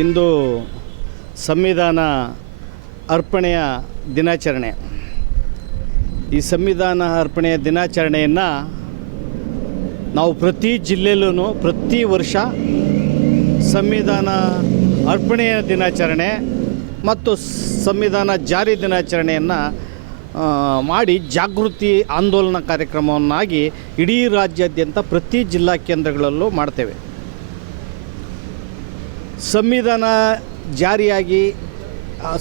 ಇಂದು ಸಂವಿಧಾನ ಅರ್ಪಣೆಯ ದಿನಾಚರಣೆ. ಈ ಸಂವಿಧಾನ ಅರ್ಪಣೆಯ ದಿನಾಚರಣೆಯನ್ನು ನಾವು ಪ್ರತಿ ಜಿಲ್ಲೆಯಲ್ಲೂ ಪ್ರತಿ ವರ್ಷ ಸಂವಿಧಾನ ಅರ್ಪಣೆಯ ದಿನಾಚರಣೆ ಮತ್ತು ಸಂವಿಧಾನ ಜಾರಿ ದಿನಾಚರಣೆಯನ್ನು ಮಾಡಿ ಜಾಗೃತಿ ಆಂದೋಲನ ಕಾರ್ಯಕ್ರಮವನ್ನಾಗಿ ಇಡೀ ರಾಜ್ಯಾದ್ಯಂತ ಪ್ರತಿ ಜಿಲ್ಲಾ ಕೇಂದ್ರಗಳಲ್ಲೂ ಮಾಡ್ತೇವೆ. ಸಂವಿಧಾನ ಜಾರಿಯಾಗಿ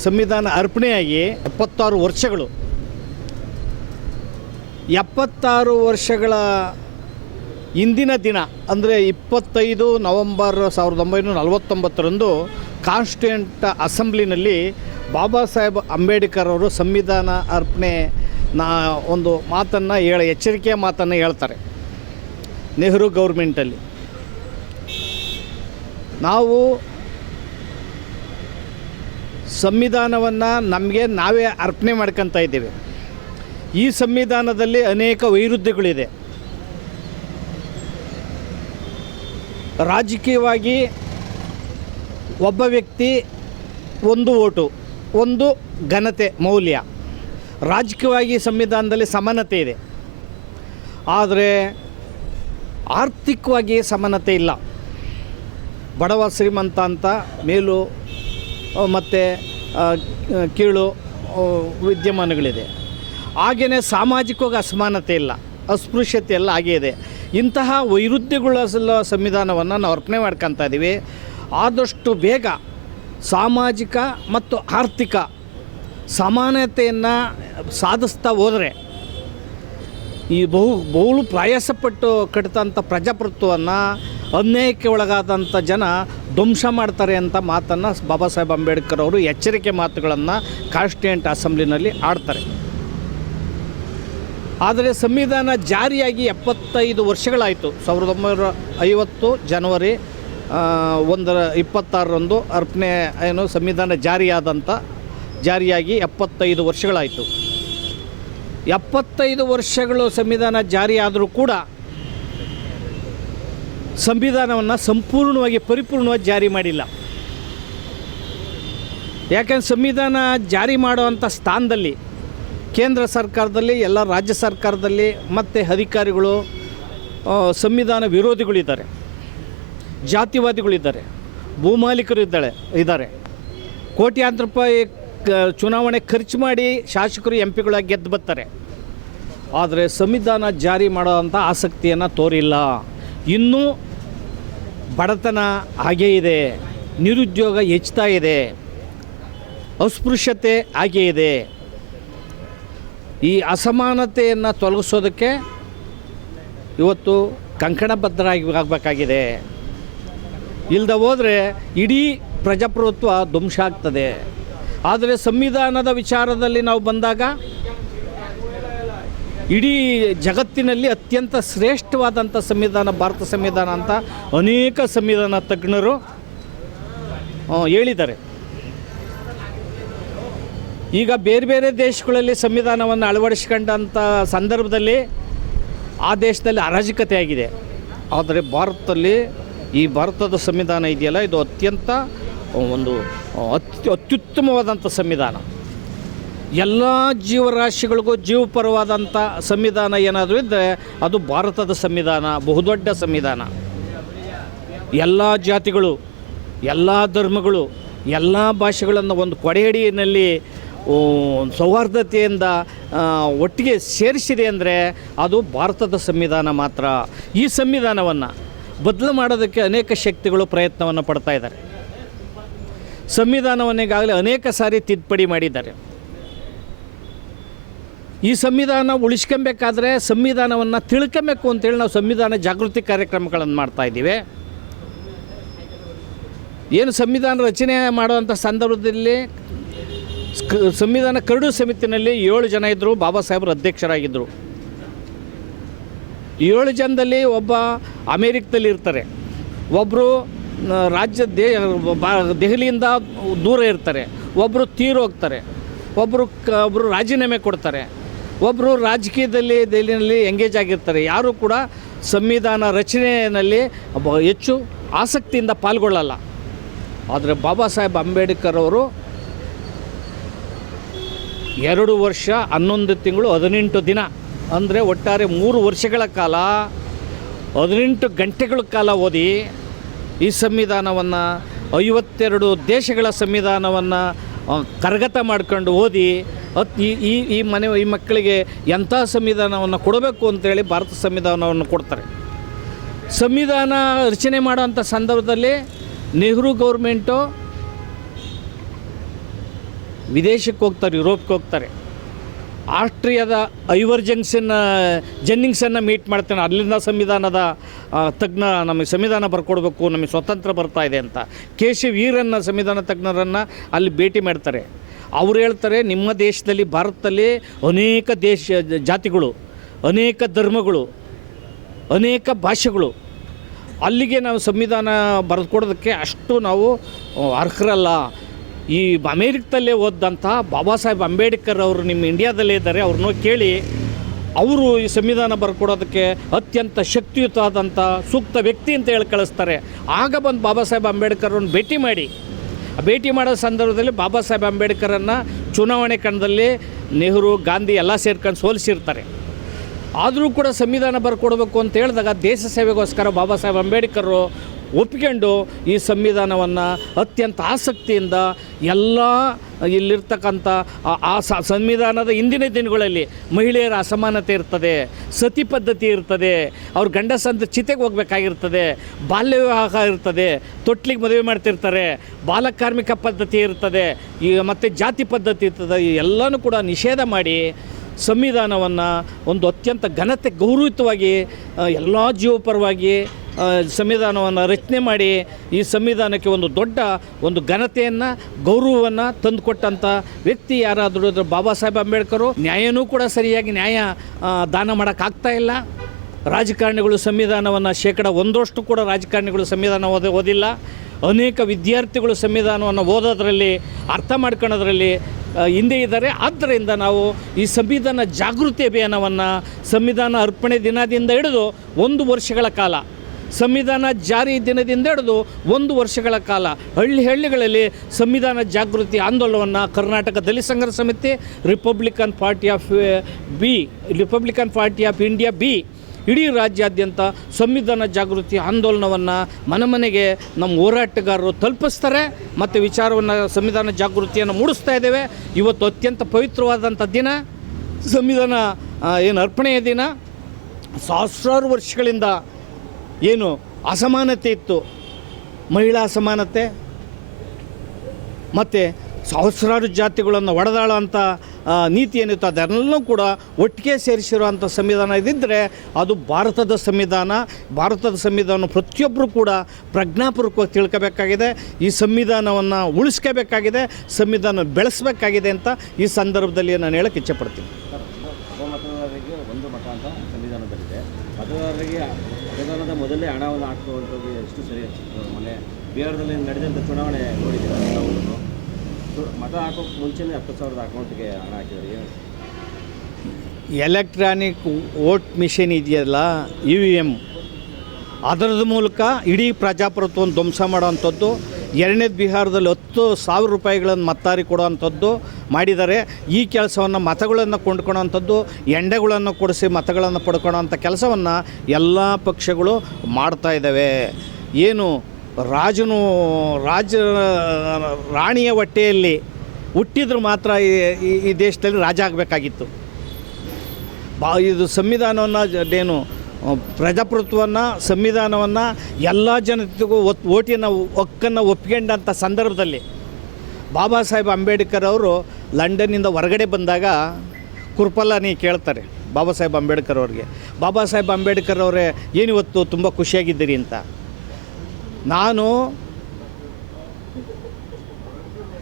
ಸಂವಿಧಾನ ಅರ್ಪಣೆಯಾಗಿ ಎಪ್ಪತ್ತಾರು ವರ್ಷಗಳು. ಎಪ್ಪತ್ತಾರು ವರ್ಷಗಳ ಇಂದಿನ ದಿನ, ಅಂದರೆ ಇಪ್ಪತ್ತೈದು ನವಂಬರ್ ಸಾವಿರದ ಒಂಬೈನೂರ ನಲವತ್ತೊಂಬತ್ತರಂದು ಕಾನ್ಸ್ಟಿಟ್ಯೂಂಟ್ ಅಸೆಂಬ್ಲಿನಲ್ಲಿ ಬಾಬಾ ಸಾಹೇಬ್ ಅಂಬೇಡ್ಕರ್ ಅವರು ಸಂವಿಧಾನ ಅರ್ಪಣೆ ನಾ ಒಂದು ಮಾತನ್ನು ಹೇಳ, ಎಚ್ಚರಿಕೆಯ ಮಾತನ್ನು ಹೇಳ್ತಾರೆ ನೆಹರು ಗೌರ್ಮೆಂಟಲ್ಲಿ. ನಾವು ಸಂವಿಧಾನವನ್ನು ನಮಗೆ ನಾವೇ ಅರ್ಪಣೆ ಮಾಡ್ಕೊತಾ ಇದ್ದೇವೆ. ಈ ಸಂವಿಧಾನದಲ್ಲಿ ಅನೇಕ ವೈರುಧ್ಯಗಳಿದೆ. ರಾಜಕೀಯವಾಗಿ ಒಬ್ಬ ವ್ಯಕ್ತಿ ಒಂದು ಓಟು. ಒಂದು ಘನತೆ, ಮೌಲ್ಯ. ರಾಜಕೀಯವಾಗಿ ಸಂವಿಧಾನದಲ್ಲಿ ಸಮಾನತೆ ಇದೆ. ಆದರೆ ಆರ್ಥಿಕವಾಗಿ ಸಮಾನತೆ ಇಲ್ಲ. ಬಡವ ಶ್ರೀಮಂತ ಅಂತ ಮೇಲು ಮತ್ತು ಕೀಳು ವಿದ್ಯಮಾನಗಳಿದೆ. ಹಾಗೆಯೇ ಸಾಮಾಜಿಕವಾಗಿ ಅಸಮಾನತೆ ಇಲ್ಲ, ಅಸ್ಪೃಶ್ಯತೆ ಎಲ್ಲ ಹಾಗೇ ಇದೆ. ಇಂತಹ ವೈರುಧ್ಯಗಳ ಸಂವಿಧಾನವನ್ನು ನಾವು ಅರ್ಪಣೆ ಮಾಡ್ಕೊತಾ ಇದ್ದೀವಿ ಆದಷ್ಟು ಬೇಗ ಸಾಮಾಜಿಕ ಮತ್ತು ಆರ್ಥಿಕ ಸಮಾನತೆಯನ್ನು ಸಾಧಿಸ್ತಾ ಹೋದರೆ ಈ ಬಹು ಬಹುಳು ಪ್ರಯಾಸಪಟ್ಟು ಕಟ್ಟಿದಂಥ ಪ್ರಜಾಪ್ರಭುತ್ವವನ್ನು ಅನ್ಯಾಯಕ್ಕೆ ಒಳಗಾದಂಥ ಜನ ಧ್ವಂಸ ಮಾಡ್ತಾರೆ ಅಂತ ಮಾತನ್ನು ಬಾಬಾ ಸಾಹೇಬ್ ಅಂಬೇಡ್ಕರ್ ಅವರು ಎಚ್ಚರಿಕೆ ಮಾತುಗಳನ್ನು ಕಾನ್ಸ್ಟಿಟ್ಯೂಂಟ್ ಅಸೆಂಬ್ಲಿನಲ್ಲಿ ಆಡ್ತಾರೆ. ಆದರೆ ಸಂವಿಧಾನ ಜಾರಿಯಾಗಿ ಎಪ್ಪತ್ತೈದು ವರ್ಷಗಳಾಯಿತು. ಸಾವಿರದ ಒಂಬೈನೂರ ಐವತ್ತು ಜನವರಿ ಒಂದರ ಇಪ್ಪತ್ತಾರರಂದು ಅರ್ಪಣೆ ಏನು ಸಂವಿಧಾನ ಜಾರಿಯಾದಂಥ ಜಾರಿಯಾಗಿ ಎಪ್ಪತ್ತೈದು ವರ್ಷಗಳಾಯಿತು. ಎಪ್ಪತ್ತೈದು ವರ್ಷಗಳು ಸಂವಿಧಾನ ಜಾರಿಯಾದರೂ ಕೂಡ ಸಂವಿಧಾನವನ್ನು ಸಂಪೂರ್ಣವಾಗಿ ಪರಿಪೂರ್ಣವಾಗಿ ಜಾರಿ ಮಾಡಿಲ್ಲ. ಯಾಕೆಂದ್ರೆ ಸಂವಿಧಾನ ಜಾರಿ ಮಾಡುವಂಥ ಸ್ಥಾನದಲ್ಲಿ, ಕೇಂದ್ರ ಸರ್ಕಾರದಲ್ಲಿ, ಎಲ್ಲ ರಾಜ್ಯ ಸರ್ಕಾರದಲ್ಲಿ ಮತ್ತು ಅಧಿಕಾರಿಗಳು ಸಂವಿಧಾನ ವಿರೋಧಿಗಳಿದ್ದಾರೆ. ಜಾತಿವಾದಿಗಳಿದ್ದಾರೆ. ಭೂಮಾಲೀಕರು ಇದ್ದಾಳೆ, ಇದ್ದಾರೆ. ಕೋಟ್ಯಾಂತರ ರೂಪಾಯಿ ಚುನಾವಣೆ ಖರ್ಚು ಮಾಡಿ ಶಾಸಕರು ಎಂ ಪಿಗಳಾಗಿ ಗೆದ್ದು ಬರ್ತಾರೆ. ಆದರೆ ಸಂವಿಧಾನ ಜಾರಿ ಮಾಡೋವಂಥ ಆಸಕ್ತಿಯನ್ನು ತೋರಿಲ್ಲ. ಇನ್ನೂ ಬಡತನ ಹಾಗೇ ಇದೆ, ನಿರುದ್ಯೋಗ ಹೆಚ್ಚುತ್ತಾ ಇದೆ, ಅಸ್ಪೃಶ್ಯತೆ ಹಾಗೇ ಇದೆ. ಈ ಅಸಮಾನತೆಯನ್ನು ತೊಲಗಿಸೋದಕ್ಕೆ ಇವತ್ತು ಕಂಕಣಬದ್ಧರಾಗಿ ಆಗಬೇಕಾಗಿದೆ. ಇಲ್ಲದೆ ಹೋದರೆ ಇಡೀ ಪ್ರಜಾಪ್ರಭುತ್ವ ಧ್ವಂಸ ಆಗ್ತದೆ. ಆದರೆ ಸಂವಿಧಾನದ ವಿಚಾರದಲ್ಲಿ ನಾವು ಬಂದಾಗ ಇಡೀ ಜಗತ್ತಿನಲ್ಲಿ ಅತ್ಯಂತ ಶ್ರೇಷ್ಠವಾದಂಥ ಸಂವಿಧಾನ, ಭಾರತ ಸಂವಿಧಾನ ಅಂತ ಅನೇಕ ಸಂವಿಧಾನ ತಜ್ಞರು ಹೇಳಿದ್ದಾರೆ. ಈಗ ಬೇರೆ ಬೇರೆ ದೇಶಗಳಲ್ಲಿ ಸಂವಿಧಾನವನ್ನು ಅಳವಡಿಸ್ಕೊಂಡಂಥ ಸಂದರ್ಭದಲ್ಲಿ ಆ ದೇಶದಲ್ಲಿ ಅರಾಜಕತೆ ಆಗಿದೆ. ಆದರೆ ಭಾರತದಲ್ಲಿ ಈ ಭಾರತದ ಸಂವಿಧಾನ ಇದೆಯಲ್ಲ? ಇದು ಅತ್ಯಂತ ಒಂದು ಅತ್ಯ ಅತ್ಯುತ್ತಮವಾದಂಥ ಸಂವಿಧಾನ. ಎಲ್ಲ ಜೀವರಾಶಿಗಳಿಗೂ ಜೀವಪರವಾದಂಥ ಸಂವಿಧಾನ ಏನಾದರೂ ಇದ್ದರೆ ಅದು ಭಾರತದ ಸಂವಿಧಾನ, ಬಹುದೊಡ್ಡ ಸಂವಿಧಾನ. ಎಲ್ಲ ಜಾತಿಗಳು, ಎಲ್ಲ ಧರ್ಮಗಳು, ಎಲ್ಲ ಭಾಷೆಗಳನ್ನು ಒಂದು ಕೊಡೆಯಡಿಯಲ್ಲಿ ಸೌಹಾರ್ದತೆಯಿಂದ ಒಟ್ಟಿಗೆ ಸೇರಿಸಿದೆ ಅಂದರೆ ಅದು ಭಾರತದ ಸಂವಿಧಾನ ಮಾತ್ರ. ಈ ಸಂವಿಧಾನವನ್ನು ಬದಲು ಮಾಡೋದಕ್ಕೆ ಅನೇಕ ಶಕ್ತಿಗಳು ಪ್ರಯತ್ನವನ್ನು ಪಡ್ತಾ ಇದ್ದಾರೆ. ಸಂವಿಧಾನವನ್ನು ಈಗಾಗಲೇ ಅನೇಕ ಸಾರಿ ತಿದ್ದುಪಡಿ ಮಾಡಿದ್ದಾರೆ. ಈ ಸಂವಿಧಾನ ಉಳಿಸ್ಕೊಬೇಕಾದ್ರೆ ಸಂವಿಧಾನವನ್ನು ತಿಳ್ಕೊಬೇಕು ಅಂತೇಳಿ ನಾವು ಸಂವಿಧಾನ ಜಾಗೃತಿ ಕಾರ್ಯಕ್ರಮಗಳನ್ನು ಮಾಡ್ತಾ ಇದ್ದೀವಿ. ಏನು ಸಂವಿಧಾನ ರಚನೆ ಮಾಡುವಂಥ ಸಂದರ್ಭದಲ್ಲಿ ಸಂವಿಧಾನ ಕರಡು ಸಮಿತಿನಲ್ಲಿ ಏಳು ಜನ ಇದ್ದರು, ಬಾಬಾ ಸಾಹೇಬರು ಅಧ್ಯಕ್ಷರಾಗಿದ್ದರು. ಏಳು ಜನದಲ್ಲಿ ಒಬ್ಬ ಅಮೇರಿಕದಲ್ಲಿ ಇರ್ತಾರೆ. ಒಬ್ಬರು ರಾಜ್ಯ ದೇ, ಬಾ, ದೆಹಲಿಯಿಂದ ದೂರ ಇರ್ತಾರೆ. ಒಬ್ಬರು ತೀರೋಗ್ತಾರೆ ಒಬ್ಬರು ಕ ಒಬ್ಬರು ರಾಜೀನಾಮೆ ಕೊಡ್ತಾರೆ. ಒಬ್ಬರು ರಾಜಕೀಯದಲ್ಲಿ ದೆಹಲಿಯಲ್ಲಿ ಎಂಗೇಜ್ ಆಗಿರ್ತಾರೆ. ಯಾರೂ ಕೂಡ ಸಂವಿಧಾನ ರಚನೆಯಲ್ಲಿ ಹೆಚ್ಚು ಆಸಕ್ತಿಯಿಂದ ಪಾಲ್ಗೊಳ್ಳಲ್ಲ. ಆದರೆ ಬಾಬಾ ಸಾಹೇಬ್ ಅಂಬೇಡ್ಕರ್ ಅವರು ಎರಡು ವರ್ಷ ಹನ್ನೊಂದು ತಿಂಗಳು ಹದಿನೆಂಟು ದಿನ ಅಂದರೆ ಒಟ್ಟಾರೆ ಮೂರು ವರ್ಷಗಳ ಕಾಲ, ಹದಿನೆಂಟು ಗಂಟೆಗಳ ಕಾಲ ಓದಿ ಈ ಸಂವಿಧಾನವನ್ನು, ಐವತ್ತೆರಡು ದೇಶಗಳ ಸಂವಿಧಾನವನ್ನು ಕರಗತ ಮಾಡ್ಕೊಂಡು ಓದಿ, ಅತ್ ಈ ಈ ಮನೆ, ಈ ಮಕ್ಕಳಿಗೆ ಎಂಥ ಸಂವಿಧಾನವನ್ನು ಕೊಡಬೇಕು ಅಂತೇಳಿ ಭಾರತ ಸಂವಿಧಾನವನ್ನು ಕೊಡ್ತಾರೆ. ಸಂವಿಧಾನ ರಚನೆ ಮಾಡೋಂಥ ಸಂದರ್ಭದಲ್ಲಿ ನೆಹರು ಗೌರ್ಮೆಂಟು ವಿದೇಶಕ್ಕೆ ಹೋಗ್ತಾರೆ, ಯುರೋಪ್ಗೆ ಹೋಗ್ತಾರೆ. ಆಸ್ಟ್ರಿಯಾದ ಐವರ್ ಜಂಕ್ಷನ್ ಜೆನ್ನಿಂಗ್ಸನ್ನು ಮೀಟ್ ಮಾಡ್ತೇನೆ. ಅಲ್ಲಿಂದ ಸಂವಿಧಾನದ ತಜ್ಞ ನಮಗೆ ಸಂವಿಧಾನ ಬರ್ಕೊಡ್ಬೇಕು, ನಮಗೆ ಸ್ವತಂತ್ರ ಬರ್ತಾ ಇದೆ ಅಂತ. ಕೇಶವ್ ವೀರನ್ನ ಸಂವಿಧಾನ ತಜ್ಞರನ್ನು ಅಲ್ಲಿ ಭೇಟಿ ಮಾಡ್ತಾರೆ. ಅವ್ರು ಹೇಳ್ತಾರೆ, ನಿಮ್ಮ ದೇಶದಲ್ಲಿ, ಭಾರತದಲ್ಲಿ ಅನೇಕ ದೇಶ, ಜಾತಿಗಳು, ಅನೇಕ ಧರ್ಮಗಳು, ಅನೇಕ ಭಾಷೆಗಳು. ಅಲ್ಲಿಗೆ ನಾವು ಸಂವಿಧಾನ ಬರೆದುಕೊಡೋದಕ್ಕೆ ಅಷ್ಟು ನಾವು ಅರ್ಹರಲ್ಲ. ಈ ಅಮೇರಿಕದಲ್ಲೇ ಓದ್ದಂಥ ಬಾಬಾ ಸಾಹೇಬ್ ಅಂಬೇಡ್ಕರ್ ಅವರು ನಿಮ್ಮ ಇಂಡಿಯಾದಲ್ಲೇ ಇದ್ದಾರೆ, ಅವ್ರನ್ನ ಕೇಳಿ ಅವರು ಈ ಸಂವಿಧಾನ ಬರ್ಕೊಡೋದಕ್ಕೆ ಅತ್ಯಂತ ಶಕ್ತಿಯುತವಾದಂಥ ಸೂಕ್ತ ವ್ಯಕ್ತಿ ಅಂತ ಹೇಳಿ ಕಳಿಸ್ತಾರೆ. ಆಗ ಬಂದು ಬಾಬಾ ಸಾಹೇಬ್ ಅಂಬೇಡ್ಕರ್ ಅವ್ರನ್ನ ಭೇಟಿ ಮಾಡಿ. ಭೇಟಿ ಮಾಡೋ ಸಂದರ್ಭದಲ್ಲಿ ಬಾಬಾ ಸಾಹೇಬ್ ಅಂಬೇಡ್ಕರನ್ನು ಚುನಾವಣೆ ಕಣದಲ್ಲಿ ನೆಹರು, ಗಾಂಧಿ ಎಲ್ಲ ಸೇರ್ಕೊಂಡು ಸೋಲಿಸಿರ್ತಾರೆ. ಆದರೂ ಕೂಡ ಸಂವಿಧಾನ ಬರ್ಕೊಡ್ಬೇಕು ಅಂತ ಹೇಳಿದಾಗ ದೇಶ ಸೇವೆಗೋಸ್ಕರ ಬಾಬಾ ಸಾಹೇಬ್ ಅಂಬೇಡ್ಕರ್ ಒಪ್ಕೊಂಡು ಈ ಸಂವಿಧಾನವನ್ನು ಅತ್ಯಂತ ಆಸಕ್ತಿಯಿಂದ ಎಲ್ಲ ಇಲ್ಲಿರ್ತಕ್ಕಂಥ ಆ- ಸಂವಿಧಾನದ ಇಂದಿನ ದಿನಗಳಲ್ಲಿ ಮಹಿಳೆಯರ ಅಸಮಾನತೆ ಇರ್ತದೆ, ಸತಿ ಪದ್ಧತಿ ಇರ್ತದೆ, ಅವ್ರ ಗಂಡಸಂತ ಚಿತೆಗೆ ಹೋಗ್ಬೇಕಾಗಿರ್ತದೆ, ಬಾಲ್ಯ ವಿವಾಹ ಇರ್ತದೆ, ತೊಟ್ಲಿಗೆ ಮದುವೆ ಮಾಡ್ತಿರ್ತಾರೆ ಬಾಲಕಾರ್ಮಿಕ ಪದ್ಧತಿ ಇರ್ತದೆ ಈಗ ಮತ್ತು ಜಾತಿ ಪದ್ಧತಿ ಇರ್ತದೆ ಎಲ್ಲನೂ ಕೂಡ ನಿಷೇಧ ಮಾಡಿ ಸಂವಿಧಾನವನ್ನು ಒಂದು ಅತ್ಯಂತ ಘನತೆ ಗೌರವಿತವಾಗಿ ಎಲ್ಲ ಜೀವಪರವಾಗಿ ಸಂವಿಧಾನವನ್ನು ರಚನೆ ಮಾಡಿ ಈ ಸಂವಿಧಾನಕ್ಕೆ ಒಂದು ದೊಡ್ಡ ಒಂದು ಘನತೆಯನ್ನು, ಗೌರವವನ್ನು ತಂದುಕೊಟ್ಟಂಥ ವ್ಯಕ್ತಿ ಯಾರಾದರೂ ಬಾಬಾ ಸಾಹೇಬ್ ಅಂಬೇಡ್ಕರು. ನ್ಯಾಯನೂ ಕೂಡ ಸರಿಯಾಗಿ ನ್ಯಾಯ ದಾನ ಮಾಡೋಕ್ಕಾಗ್ತಾ ಇಲ್ಲ. ರಾಜಕಾರಣಿಗಳು ಸಂವಿಧಾನವನ್ನು ಶೇಕಡ ಒಂದಷ್ಟು ಕೂಡ ರಾಜಕಾರಣಿಗಳು ಸಂವಿಧಾನ ಓದ, ಓದಿಲ್ಲ. ಅನೇಕ ವಿದ್ಯಾರ್ಥಿಗಳು ಸಂವಿಧಾನವನ್ನು ಓದೋದ್ರಲ್ಲಿ, ಅರ್ಥ ಮಾಡ್ಕೊಳ್ಳೋದ್ರಲ್ಲಿ ಹಿಂದೆ ಇದ್ದಾರೆ. ಆದ್ದರಿಂದ ನಾವು ಈ ಸಂವಿಧಾನ ಜಾಗೃತಿ ಅಭಿಯಾನವನ್ನು, ಸಂವಿಧಾನ ಅರ್ಪಣೆ ದಿನದಿಂದ ಹಿಡಿದು ಒಂದು ವರ್ಷಗಳ ಕಾಲ ಸಂವಿಧಾನ ಜಾರಿ ದಿನದಿಂದ ಹಿಡಿದು ಒಂದು ವರ್ಷಗಳ ಕಾಲ ಹಳ್ಳಿ ಹಳ್ಳಿಗಳಲ್ಲಿ ಸಂವಿಧಾನ ಜಾಗೃತಿ ಆಂದೋಲನವನ್ನು Karnataka Dalita Sangharsha Samiti Republican Party of B Republican Party of India B ಇಡೀ ರಾಜ್ಯಾದ್ಯಂತ ಸಂವಿಧಾನ ಜಾಗೃತಿ ಆಂದೋಲನವನ್ನು ಮನೆ ಮನೆಗೆ ನಮ್ಮ ಹೋರಾಟಗಾರರು ತಲುಪಿಸ್ತಾರೆ. ಮತ್ತು ವಿಚಾರವನ್ನು ಸಂವಿಧಾನ ಜಾಗೃತಿಯನ್ನು ಮೂಡಿಸ್ತಾ ಇದ್ದೇವೆ. ಇವತ್ತು ಅತ್ಯಂತ ಪವಿತ್ರವಾದಂಥ ದಿನ. ಸಂವಿಧಾನ ಏನು ಅರ್ಪಣೆಯ ದಿನ. ಸಹಸ್ರಾರು ವರ್ಷಗಳಿಂದ ಏನು ಅಸಮಾನತೆ ಇತ್ತು. ಮಹಿಳಾ ಅಸಮಾನತೆ, ಮತ್ತು ಸಹಸ್ರಾರು ಜಾತಿಗಳನ್ನು ಒಡೆದಾಳ ಅಂತ ನೀತಿ ಏನಿತ್ತು ಅದನ್ನೆಲ್ಲೂ ಕೂಡ ಒಟ್ಟಿಗೆ ಸೇರಿಸಿರುವಂಥ ಸಂವಿಧಾನ ಇದ್ದಿದ್ದರೆ ಅದು ಭಾರತದ ಸಂವಿಧಾನ. ಭಾರತದ ಸಂವಿಧಾನ ಪ್ರತಿಯೊಬ್ಬರು ಕೂಡ ಪ್ರಜ್ಞಾಪೂರ್ವಕವಾಗಿ ತಿಳ್ಕೋಬೇಕಾಗಿದೆ. ಈ ಸಂವಿಧಾನವನ್ನು ಉಳಿಸ್ಕೋಬೇಕಾಗಿದೆ. ಸಂವಿಧಾನ ಬೆಳೆಸಬೇಕಾಗಿದೆ ಅಂತ ಈ ಸಂದರ್ಭದಲ್ಲಿ ನಾನು ಹೇಳಕ್ಕೆ ಇಚ್ಛೆಪಡ್ತೀನಿ ಒಬ್ಬ ಮತದಾರರಿಗೆ ಒಂದು ಮತ ಅಂತ ಸಂವಿಧಾನದಲ್ಲಿದೆ ಮತದಾರರಿಗೆ ಮೊದಲೇ ಹಣವನ್ನು ಹಾಕುವಂಥದ್ದು ಎಷ್ಟು ಸರಿ ಅನ್ಸುತ್ತೆ ಮೊನ್ನೆ ಬಿಹಾರದಲ್ಲಿ ನಡೆದಂಥ ಚುನಾವಣೆ ನೋಡಿದ್ದೀವಿ ಅವರು ಮತ ಹಾಕೋಕ್ಕೆ ಮುಂಚೆನೇ ಹತ್ತು ಸಾವಿರದ ಅಕೌಂಟ್ಗೆ ಹಣ ಹಾಕಿದ್ದಾರೆ ಎಲೆಕ್ಟ್ರಾನಿಕ್ ವೋಟ್ ಮಿಷಿನ್ ಇದೆಯಲ್ಲ, ಇ ವಿ ಎಂ ಅದರದ ಮೂಲಕ ಇಡೀ ಪ್ರಜಾಪ್ರಭುತ್ವವನ್ನು ಧ್ವಂಸ ಮಾಡೋವಂಥದ್ದು ಎರಡನೇ ಬಿಹಾರದಲ್ಲಿ ಹತ್ತು ಸಾವಿರ ರೂಪಾಯಿಗಳನ್ನು ಮತ್ತಾರಿ ಕೊಡುವಂಥದ್ದು ಮಾಡಿದ್ದಾರೆ. ಈ ಕೆಲಸವನ್ನು ಮತಗಳನ್ನು ಕೊಂಡ್ಕೊಳ್ಳೋವಂಥದ್ದು ಎಂಡೆಗಳನ್ನು ಕೊಡಿಸಿ ಮತಗಳನ್ನು ಪಡ್ಕೊಳ್ಳೋವಂಥ ಕೆಲಸವನ್ನು ಎಲ್ಲ ಪಕ್ಷಗಳು ಮಾಡ್ತಾ ಇದ್ದಾವೆ. ಏನು ರಾಜನು, ರಾಜ, ರಾಣಿಯ ಹೊಟ್ಟೆಯಲ್ಲಿ ಹುಟ್ಟಿದ್ರು ಮಾತ್ರ ಈ- ದೇಶದಲ್ಲಿ ರಾಜ ಆಗಬೇಕಾಗಿತ್ತು. ಬಾ, ಇದು ಸಂವಿಧಾನವನ್ನು ಏನು ಪ್ರಜಾಪ್ರಭುತ್ವವನ್ನು, ಸಂವಿಧಾನವನ್ನು ಎಲ್ಲ ಜನತೆಗೂ ಒತ್, ಓಟಿನ ಹಕ್ಕನ್ನು ಒಪ್ಕೊಂಡಂಥ ಸಂದರ್ಭದಲ್ಲಿ ಬಾಬಾ ಸಾಹೇಬ್ ಅಂಬೇಡ್ಕರ್ ಅವರು ಲಂಡನ್ನಿಂದ ಹೊರಗಡೆ ಬಂದಾಗ ಕುರ್ಪಲ್ಲಾನಿ ಕೇಳ್ತಾರೆ ಬಾಬಾ ಸಾಹೇಬ್ ಅಂಬೇಡ್ಕರ್ ಅವ್ರಿಗೆ. ಬಾಬಾ ಸಾಹೇಬ್ ಅಂಬೇಡ್ಕರ್ ಅವರೇ ಏನಿವತ್ತು ತುಂಬ ಖುಷಿಯಾಗಿದ್ದೀರಿ ಅಂತ? ನಾನು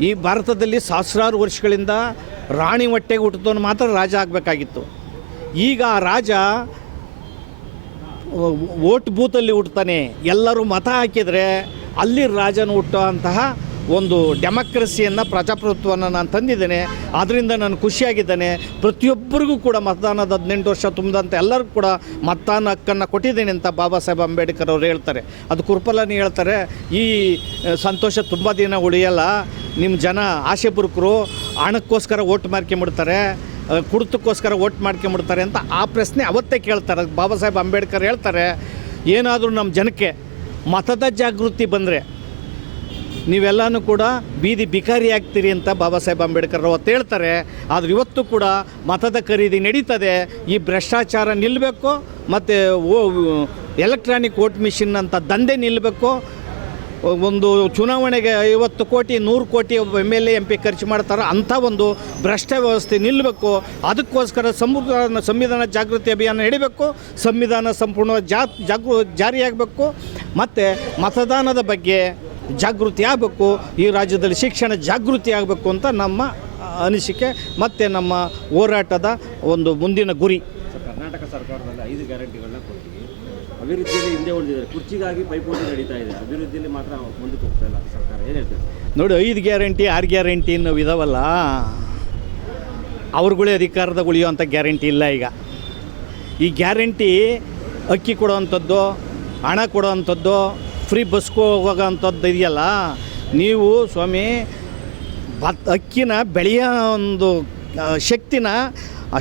ಈ ಭಾರತದಲ್ಲಿ ಸಹಸ್ರಾರು ವರ್ಷಗಳಿಂದ ರಾಣಿ ಹೊಟ್ಟೆಗೆ ಹುಟ್ಟಿದವನು ಮಾತ್ರ ರಾಜ ಆಗಬೇಕಾಗಿತ್ತು. ಈಗ ಆ ರಾಜ ವೋಟ್ ಬೂತಲ್ಲಿ ಹುಟ್ತಾನೆ. ಎಲ್ಲರೂ ಮತ ಹಾಕಿದರೆ ಅಲ್ಲಿ ರಾಜನ ಹುಟ್ಟುವಂತಹ ಒಂದು ಡೆಮಕ್ರಸಿಯನ್ನು, ಪ್ರಜಾಪ್ರಭುತ್ವವನ್ನು ನಾನು ತಂದಿದ್ದೇನೆ. ಅದರಿಂದ ನಾನು ಖುಷಿಯಾಗಿದ್ದೇನೆ. ಪ್ರತಿಯೊಬ್ಬರಿಗೂ ಕೂಡ ಮತದಾನದ ಹದಿನೆಂಟು ವರ್ಷ ತುಂಬಿದಂಥ ಎಲ್ಲರಿಗೂ ಕೂಡ ಮತದಾನ ಹಕ್ಕನ್ನು ಕೊಟ್ಟಿದ್ದೇನೆ ಅಂತ ಬಾಬಾ ಸಾಹೇಬ್ ಅಂಬೇಡ್ಕರ್ ಅವರು ಹೇಳ್ತಾರೆ. ಅದು ಕುರ್ಪಲನಿ ಹೇಳ್ತಾರೆ, ಈ ಸಂತೋಷ ತುಂಬ ದಿನ ಉಳಿಯಲ್ಲ. ನಿಮ್ಮ ಜನ ಆಸೆ ಬುರುಕರು ಹಣಕ್ಕೋಸ್ಕರ ಓಟ್ ಮಾಡ್ಕೊಂಬಿಡ್ತಾರೆ ಆ, ಕುಡಿತಕ್ಕೋಸ್ಕರ ಓಟ್ ಮಾಡ್ಕೊಂಬಿಡ್ತಾರೆ ಅಂತ ಆ ಪ್ರಶ್ನೆ ಅವತ್ತೇ ಕೇಳ್ತಾರೆ. ಬಾಬಾ ಸಾಹೇಬ್ ಅಂಬೇಡ್ಕರ್ ಹೇಳ್ತಾರೆ ಏನಾದರೂ ನಮ್ಮ ಜನಕ್ಕೆ ಮತದ ಜಾಗೃತಿ ಬಂದರೆ ನೀವೆಲ್ಲನೂ ಕೂಡ ಬೀದಿ ಬಿಕಾರಿ ಆಗ್ತೀರಿ ಅಂತ ಬಾಬಾ ಸಾಹೇಬ್ ಅಂಬೇಡ್ಕರ್ ಅವತ್ತು ಹೇಳ್ತಾರೆ. ಆದರೆ ಇವತ್ತು ಕೂಡ ಮತದ ಖರೀದಿ ನಡೀತದೆ. ಈ ಭ್ರಷ್ಟಾಚಾರ ನಿಲ್ಲಬೇಕು ಮತ್ತು ಓ ಎಲೆಕ್ಟ್ರಾನಿಕ್ ವೋಟ್ ಮಿಷಿನ್ ಅಂತ ದಂಧೆ ನಿಲ್ಲಬೇಕು ಒಂದು ಚುನಾವಣೆಗೆ ಐವತ್ತು ಕೋಟಿ, ನೂರು ಕೋಟಿ M L A, M P ಖರ್ಚು ಮಾಡ್ತಾರೆ ಅಂಥ ಒಂದು ಭ್ರಷ್ಟ ವ್ಯವಸ್ಥೆ ನಿಲ್ಲಬೇಕು. ಅದಕ್ಕೋಸ್ಕರ ಸಂವಿಧಾನ ಸಂವಿಧಾನ ಜಾಗೃತಿ ಅಭಿಯಾನ ನಡಿಬೇಕು, ಸಂವಿಧಾನ ಸಂಪೂರ್ಣ ಜಾ, ಜಾಗೃ, ಜಾರಿಯಾಗಬೇಕು, ಮತ್ತು ಮತದಾನದ ಬಗ್ಗೆ ಜಾಗೃತಿ ಆಗಬೇಕು, ಈ ರಾಜ್ಯದಲ್ಲಿ ಶಿಕ್ಷಣ ಜಾಗೃತಿ ಆಗಬೇಕು ಅಂತ ನಮ್ಮ ಅನಿಸಿಕೆ, ಮತ್ತು ನಮ್ಮ ಹೋರಾಟದ ಒಂದು ಮುಂದಿನ ಗುರಿ. ಕರ್ನಾಟಕ ಸರ್ಕಾರದಲ್ಲಿ ಐದು ಗ್ಯಾರಂಟಿಗಳನ್ನ ಕೊಡ್ತೀವಿ ಅಭಿವೃದ್ಧಿಯಲ್ಲಿ ಹಿಂದೆ ಉಳಿದಿದ್ದಾರೆ. ಕುರ್ಚಿಗಾಗಿ ಪೈಪೋಟಿ ನಡೀತಾ ಇದೆ. ಅಭಿವೃದ್ಧಿಯಲ್ಲಿ ಮಾತ್ರ ಮುಂದಕ್ಕೆ ಹೋಗ್ತಾ ಇಲ್ಲ ಸರ್ಕಾರ. ಏನು ಹೇಳ್ತಾರೆ? ನೋಡಿ, ಐದು ಗ್ಯಾರಂಟಿ, ಆರು ಗ್ಯಾರಂಟಿ ಅನ್ನೋವು ಇದಾವಲ್ಲ ಅವ್ರುಗಳೇ ಅಧಿಕಾರದಾಗ ಉಳಿಯುವಂಥ ಗ್ಯಾರಂಟಿ ಇಲ್ಲ ಈಗ. ಈ ಗ್ಯಾರಂಟಿ ಅಕ್ಕಿ ಕೊಡೋವಂಥದ್ದು, ಹಣ ಕೊಡೋವಂಥದ್ದು, ಫ್ರೀ ಬಸ್ಗೆ ಹೋಗೋವಂಥದ್ದು ಇದೆಯಲ್ಲ, ನೀವು ಸ್ವಾಮಿ ಬತ್ ಅಕ್ಕಿನ ಬೆಳೆಯೋ ಒಂದು ಶಕ್ತಿನ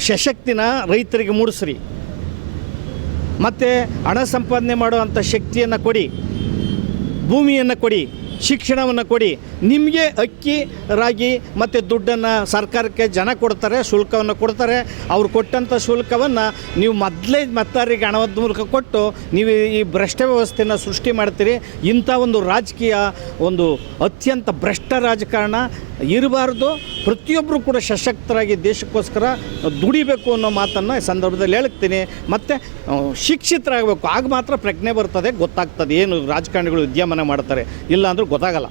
ಸಶಕ್ತಿನ ರೈತರಿಗೆ ಮೂಡಿಸ್ರಿ. ಮತ್ತು ಹಣ ಸಂಪಾದನೆ ಮಾಡುವಂಥ ಶಕ್ತಿಯನ್ನು ಕೊಡಿ ಭೂಮಿಯನ್ನು ಕೊಡಿ. ಶಿಕ್ಷಣವನ್ನು ಕೊಡಿ. ನಿಮಗೆ ಅಕ್ಕಿ, ರಾಗಿ ಮತ್ತು ದುಡ್ಡನ್ನು ಸರ್ಕಾರಕ್ಕೆ ಜನ ಕೊಡ್ತಾರೆ, ಶುಲ್ಕವನ್ನು ಕೊಡ್ತಾರೆ. ಅವ್ರು ಕೊಟ್ಟಂಥ ಶುಲ್ಕವನ್ನು ನೀವು ಮೊದಲೇ ಮತ್ತಾರಿಗೆ ಹಣದ ಮೂಲಕ ಕೊಟ್ಟು ನೀವು ಈ ಭ್ರಷ್ಟ ವ್ಯವಸ್ಥೆಯನ್ನು ಸೃಷ್ಟಿ ಮಾಡ್ತೀರಿ. ಇಂಥ ಒಂದು ರಾಜಕೀಯ ಒಂದು ಅತ್ಯಂತ ಭ್ರಷ್ಟ ರಾಜಕಾರಣ ಇರಬಾರ್ದು. ಪ್ರತಿಯೊಬ್ಬರು ಕೂಡ ಸಶಕ್ತರಾಗಿ ದೇಶಕ್ಕೋಸ್ಕರ ದುಡಿಬೇಕು ಅನ್ನೋ ಮಾತನ್ನು ಈ ಸಂದರ್ಭದಲ್ಲಿ ಹೇಳ್ತೀನಿ ಮತ್ತು ಶಿಕ್ಷಿತರಾಗಬೇಕು. ಆಗ ಮಾತ್ರ ಪ್ರಜ್ಞೆ ಬರ್ತದೆ, ಗೊತ್ತಾಗ್ತದೆ. ಏನು ರಾಜಕಾರಣಿಗಳು ವಿದ್ಯಮಾನ ಮಾಡ್ತಾರೆ. ಇಲ್ಲ ಅಂದ್ರೆ ಗೊತ್ತಾಗಲ್ಲ.